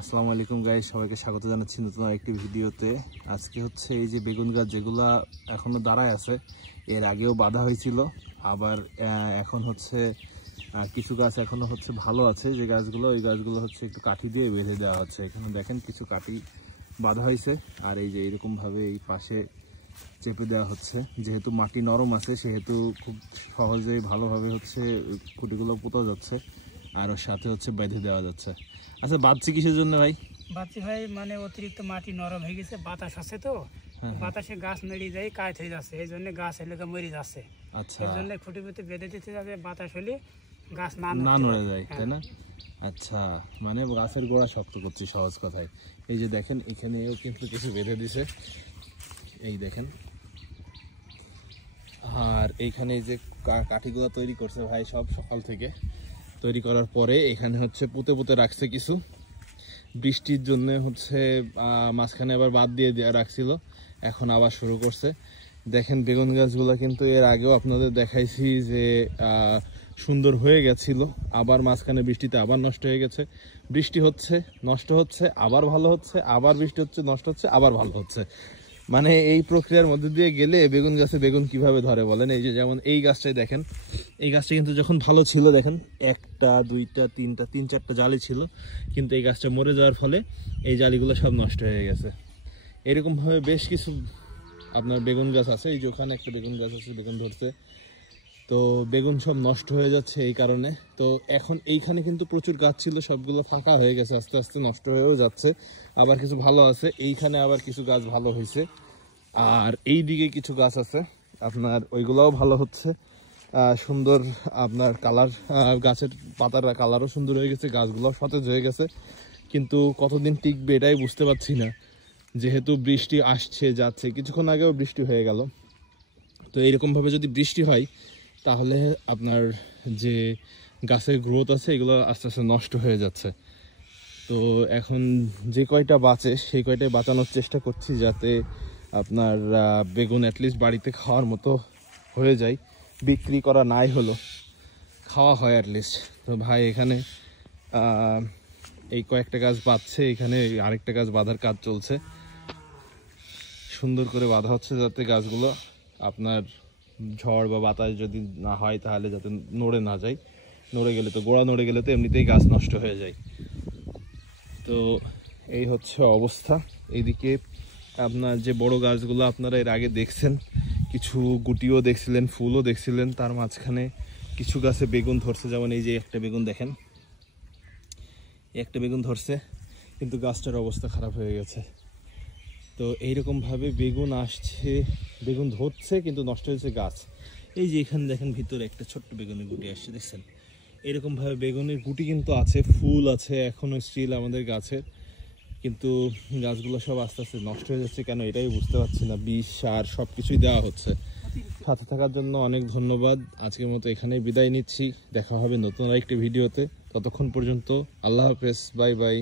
আসসালামু আলাইকুম গাইস, সবাইকে স্বাগত জানাচ্ছি নতুন আরেকটি ভিডিওতে। আজকে হচ্ছে এই যে বেগুন গাছ যেগুলা এখনো দাঁড়ায় আছে, এর আগেও বাঁধা হয়েছিল, আবার এখন হচ্ছে কিছু গাছ এখনো হচ্ছে ভালো আছে। যে গাছগুলো, ওই গাছগুলো হচ্ছে একটু কাঠি দিয়ে বেঁধে দেওয়া হচ্ছে। এখানে দেখেন কিছু কাঠি বাঁধা হয়েছে, আর এই যে এইরকমভাবে এই পাশে চেপে দেওয়া হচ্ছে। যেহেতু মাটি নরম আছে সেহেতু খুব সহজেই ভালোভাবে হচ্ছে খুঁটিগুলো পোতা যাচ্ছে, আর ওর সাথে হচ্ছে বেঁধে দেওয়া যাচ্ছে। আচ্ছা, বাঁধছি কিসের জন্য ভাই? বাচ্চি ভাই মানে অতিরিক্ত মাটি নরম হয়ে গেছে, বাতাস আছে তো, বাতাসে গাছ মেরে যায়, কাঠ হয়ে যাচ্ছে, এই জন্য গাছ এলাকা মরে যাচ্ছে। আচ্ছা, এর জন্য খুঁটি পুঁতে বেঁধে দিতে যাবে, বাতাস হলে গাছ না নড়ে যায়, তাই না? আচ্ছা, মানে গাছের গোড়া শক্ত করছি সহজ কথায়। এই যে দেখেন এখানেও কিন্তু কিছু বেঁধে দিছে, এই দেখেন। আর এইখানে যে কাঠিগুলো তৈরি করছে ভাই সব সকাল থেকে তৈরি করার পরে এখানে হচ্ছে পুঁতে পুঁতে রাখছে কিছু। বৃষ্টির জন্য হচ্ছে মাঝখানে আবার বাদ দিয়ে রাখছিল, এখন আবার শুরু করছে। দেখেন বেগুন গাছগুলো কিন্তু এর আগেও আপনাদের দেখাইছি যে সুন্দর হয়ে গেছিল, আবার মাঝখানে বৃষ্টিতে আবার নষ্ট হয়ে গেছে। বৃষ্টি হচ্ছে, নষ্ট হচ্ছে, আবার ভালো হচ্ছে, আবার বৃষ্টি হচ্ছে, নষ্ট হচ্ছে, আবার ভালো হচ্ছে। মানে এই প্রক্রিয়ার মধ্যে দিয়ে গেলে বেগুন গাছে বেগুন কিভাবে ধরে বলেন? এই যে যেমন এই গাছটাই দেখেন, এই গাছটা কিন্তু যখন ভালো ছিল দেখেন একটা দুইটা তিনটা তিন চারটা জালি ছিল, কিন্তু এই গাছটা মরে যাওয়ার ফলে এই জালিগুলো সব নষ্ট হয়ে গেছে। এরকমভাবে বেশ কিছু আপনার বেগুন গাছ আছে। এই যে ওখানে একটা বেগুন গাছ আছে, বেগুন ধরছে, তো বেগুন সব নষ্ট হয়ে যাচ্ছে এই কারণে। তো এখন এইখানে কিন্তু প্রচুর গাছ ছিল, সবগুলো ফাঁকা হয়ে গেছে, আস্তে আস্তে নষ্ট হয়েও যাচ্ছে। আবার কিছু ভালো আছে, এইখানে আবার কিছু গাছ ভালো হয়েছে, আর এই দিকে কিছু গাছ আছে আপনার, ওইগুলাও ভালো হচ্ছে, সুন্দর আপনার কালার, গাছের পাতার কালারও সুন্দর হয়ে গেছে, গাছগুলো সতেজ হয়ে গেছে। কিন্তু কতদিন টিকবে এটাই বুঝতে পারছি না, যেহেতু বৃষ্টি আসছে যাচ্ছে, কিছুক্ষণ আগেও বৃষ্টি হয়ে গেল। তো এইরকমভাবে যদি বৃষ্টি হয় তাহলে আপনার যে গাছের গ্রোথ আছে এগুলো আস্তে আস্তে নষ্ট হয়ে যাচ্ছে। তো এখন যে কয়টা বাঁচে সেই কয়টাই বাঁচানোর চেষ্টা করছি, যাতে আপনার বেগুন অ্যাটলিস্ট বাড়িতে খাওয়ার মতো হয়ে যায়, বিক্রি করা নাই হলো খাওয়া হয় অ্যাটলিস্ট। তো ভাই এখানে এই কয়েকটা গাছ বাঁধছে, এখানে আরেকটা গাছ বাঁধার কাজ চলছে, সুন্দর করে বাঁধা হচ্ছে যাতে গাছগুলো আপনার ঝড় বা বাতাস যদি না হয় তাহলে যাতে নড়ে না যায়। নড়ে গেলে তো, গোড়া নড়ে গেলে তো এমনিতেই গাছ নষ্ট হয়ে যায়। তো এই হচ্ছে অবস্থা। এইদিকে আপনার যে বড় গাছগুলো আপনারা এর আগে দেখছেন, কিছু গুটিও দেখছিলেন, ফুলও দেখছিলেন, তার মাঝখানে কিছু গাছে বেগুন ধরছে। যেমন এই যে একটা বেগুন দেখেন, একটা বেগুন ধরছে, কিন্তু গাছটার অবস্থা খারাপ হয়ে গেছে। তো এইরকমভাবে বেগুন আসছে, বেগুন ধরছে, কিন্তু নষ্ট হয়েছে গাছ। এই যে এখানে দেখেন ভিতরে একটা ছোট্ট বেগুনের গুটি আসছে, দেখছেন? এরকমভাবে বেগুনের গুটি কিন্তু আছে, ফুল আছে এখনও স্টিল আমাদের গাছের, কিন্তু গাছগুলো সব আস্তে আস্তে নষ্ট হয়ে যাচ্ছে কেন এটাই বুঝতে পারছি না। বিষ সার সব কিছুই দেওয়া হচ্ছে। সাথে থাকার জন্য অনেক ধন্যবাদ। আজকের মতো এখানেই বিদায় নিচ্ছি, দেখা হবে নতুন আরেকটি ভিডিওতে। ততক্ষণ পর্যন্ত আল্লাহ হাফেজ, বাই বাই।